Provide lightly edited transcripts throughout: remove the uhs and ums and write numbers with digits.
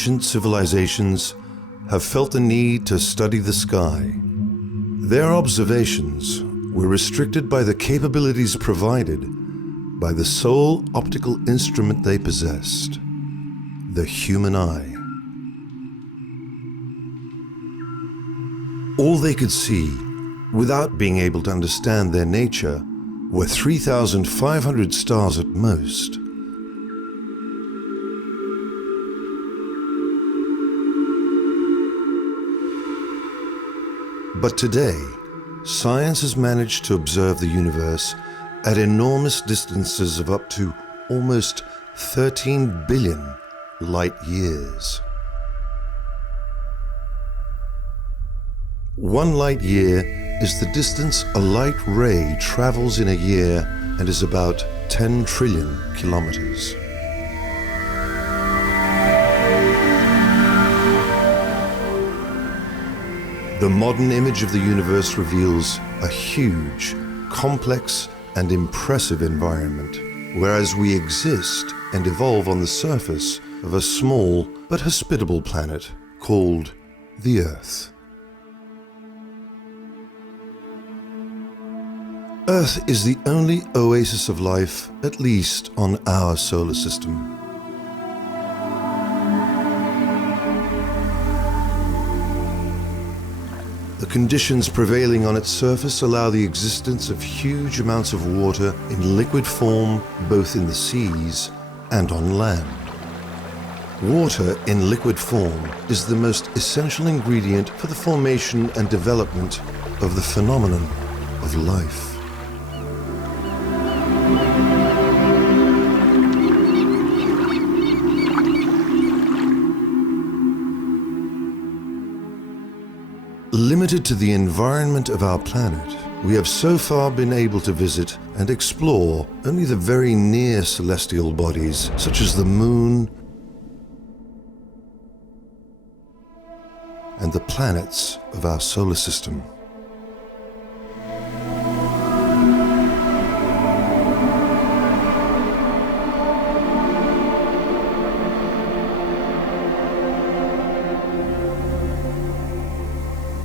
ancient civilizations have felt the need to study the sky. Their observations were restricted by the capabilities provided by the sole optical instrument they possessed, the human eye. All they could see, without being able to understand their nature, were 3,500 stars at most. But today, science has managed to observe the universe at enormous distances of up to almost 13 billion light years. 1 light year is the distance a light ray travels in a year and is about 10 trillion kilometers. The modern image of the universe reveals a huge, complex, and impressive environment, whereas we exist and evolve on the surface of a small but hospitable planet called the Earth. Earth is the only oasis of life, at least on our solar system. The conditions prevailing on its surface allow the existence of huge amounts of water in liquid form, both in the seas and on land. Water in liquid form is the most essential ingredient for the formation and development of the phenomenon of life. Limited to the environment of our planet, we have so far been able to visit and explore only the very near celestial bodies, such as the Moon and the planets of our solar system.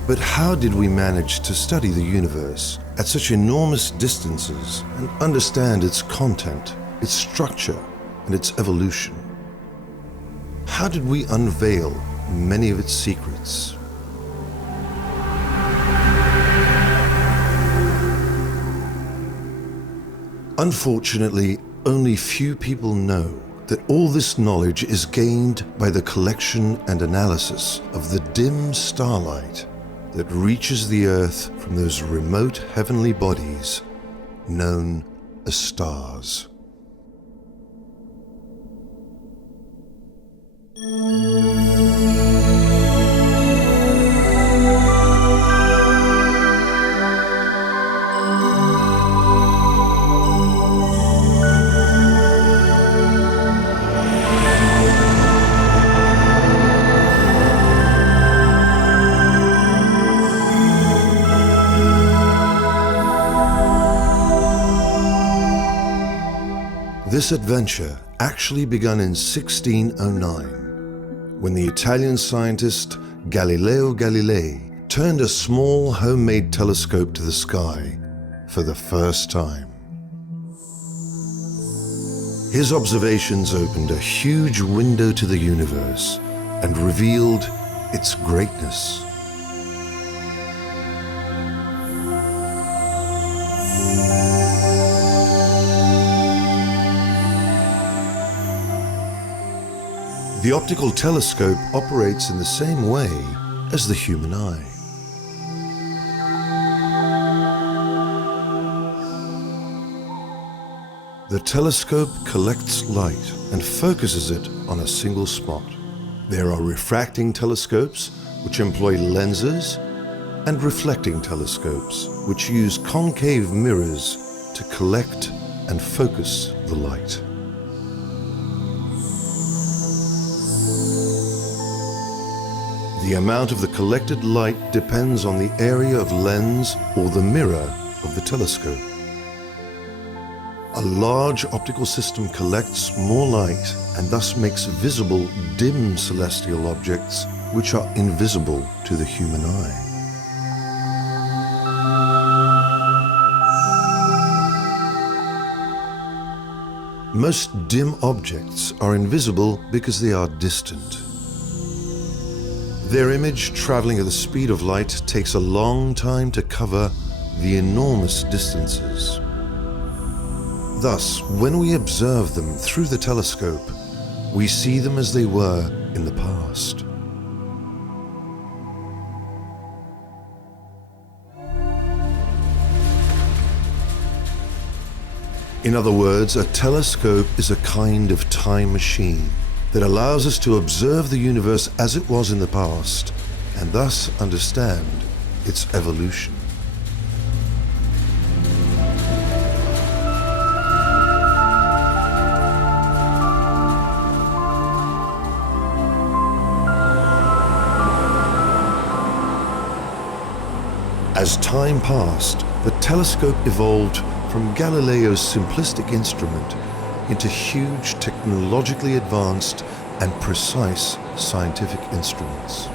But how did we manage to study the universe at such enormous distances and understand its content, its structure, and its evolution? How did we unveil many of its secrets? Unfortunately, only few people know that all this knowledge is gained by the collection and analysis of the dim starlight that reaches the Earth from those remote heavenly bodies known as stars. This adventure actually began in 1609, when the Italian scientist Galileo Galilei turned a small homemade telescope to the sky for the first time. His observations opened a huge window to the universe and revealed its greatness. The optical telescope operates in the same way as the human eye. The telescope collects light and focuses it on a single spot. There are refracting telescopes, which employ lenses, and reflecting telescopes, which use concave mirrors to collect and focus the light. The amount of the collected light depends on the area of lens or the mirror of the telescope. A large optical system collects more light and thus makes visible dim celestial objects which are invisible to the human eye. Most dim objects are invisible because they are distant. Their image, traveling at the speed of light, takes a long time to cover the enormous distances. Thus, when we observe them through the telescope, we see them as they were in the past. In other words, a telescope is a kind of time machine that allows us to observe the universe as it was in the past and thus understand its evolution. As time passed, the telescope evolved from Galileo's simplistic instrument into huge, technologically advanced and precise scientific instruments.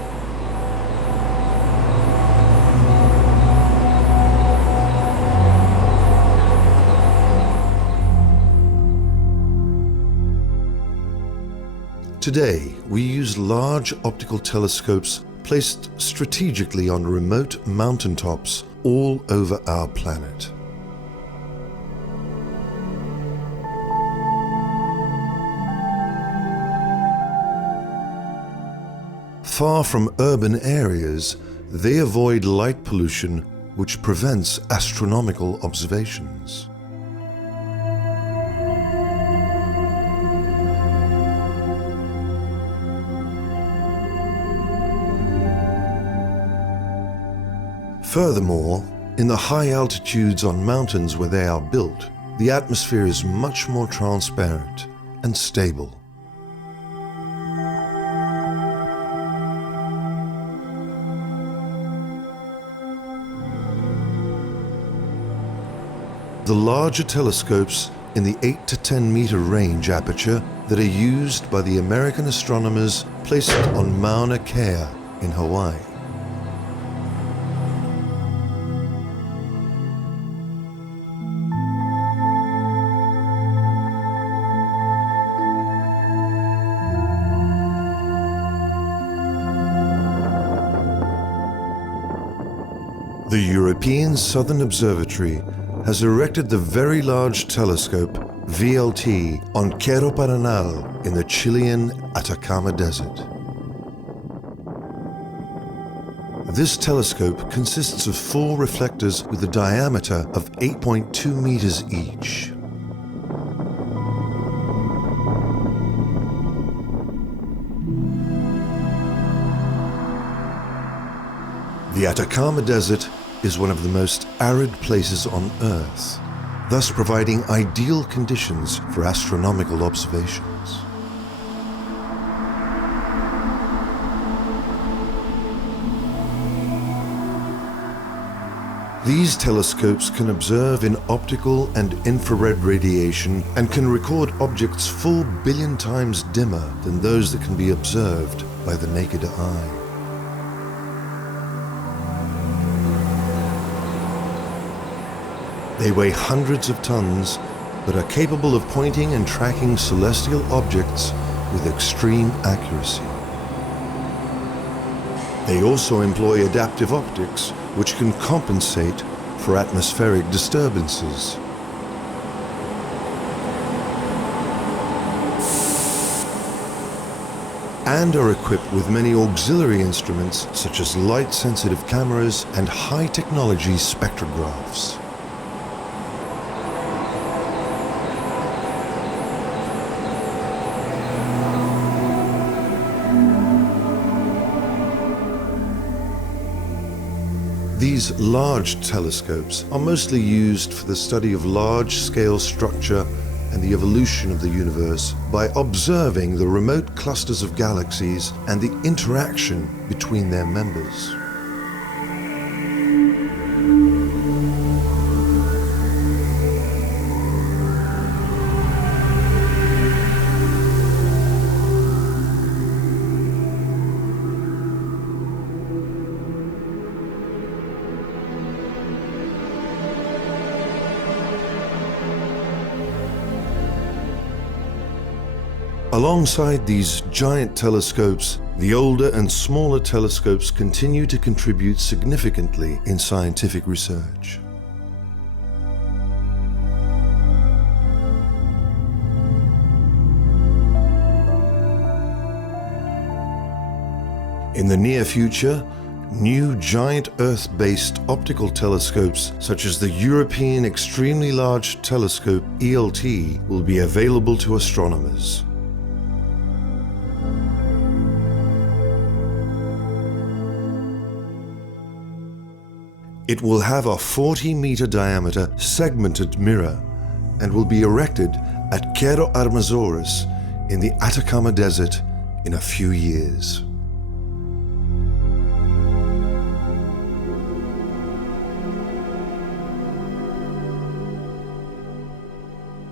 Today, we use large optical telescopes placed strategically on remote mountaintops all over our planet. Far from urban areas, they avoid light pollution, which prevents astronomical observations. Furthermore, in the high altitudes on mountains where they are built, the atmosphere is much more transparent and stable. The larger telescopes in the 8 to 10 meter range aperture that are used by the American astronomers placed on Mauna Kea in Hawaii. The European Southern Observatory has erected the Very Large Telescope, VLT, on Cerro Paranal in the Chilean Atacama Desert. This telescope consists of 4 reflectors with a diameter of 8.2 meters each. The Atacama Desert is one of the most arid places on Earth, thus providing ideal conditions for astronomical observations. These telescopes can observe in optical and infrared radiation and can record objects 4 billion times dimmer than those that can be observed by the naked eye. They weigh hundreds of tons, but are capable of pointing and tracking celestial objects with extreme accuracy. They also employ adaptive optics, which can compensate for atmospheric disturbances. And are equipped with many auxiliary instruments such as light-sensitive cameras and high-technology spectrographs. These large telescopes are mostly used for the study of large-scale structure and the evolution of the universe by observing the remote clusters of galaxies and the interaction between their members. Alongside these giant telescopes, the older and smaller telescopes continue to contribute significantly in scientific research. In the near future, new giant Earth-based optical telescopes such as the European Extremely Large Telescope ELT will be available to astronomers. It will have a 40-meter diameter segmented mirror and will be erected at Cerro Armazoras in the Atacama Desert in a few years.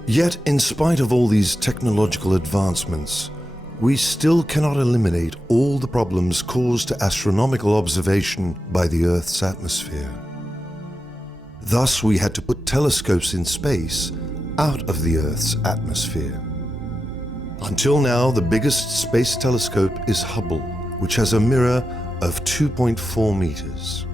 Yet, in spite of all these technological advancements, we still cannot eliminate all the problems caused to astronomical observation by the Earth's atmosphere. Thus, we had to put telescopes in space out of the Earth's atmosphere. Until now, the biggest space telescope is Hubble, which has a mirror of 2.4 meters.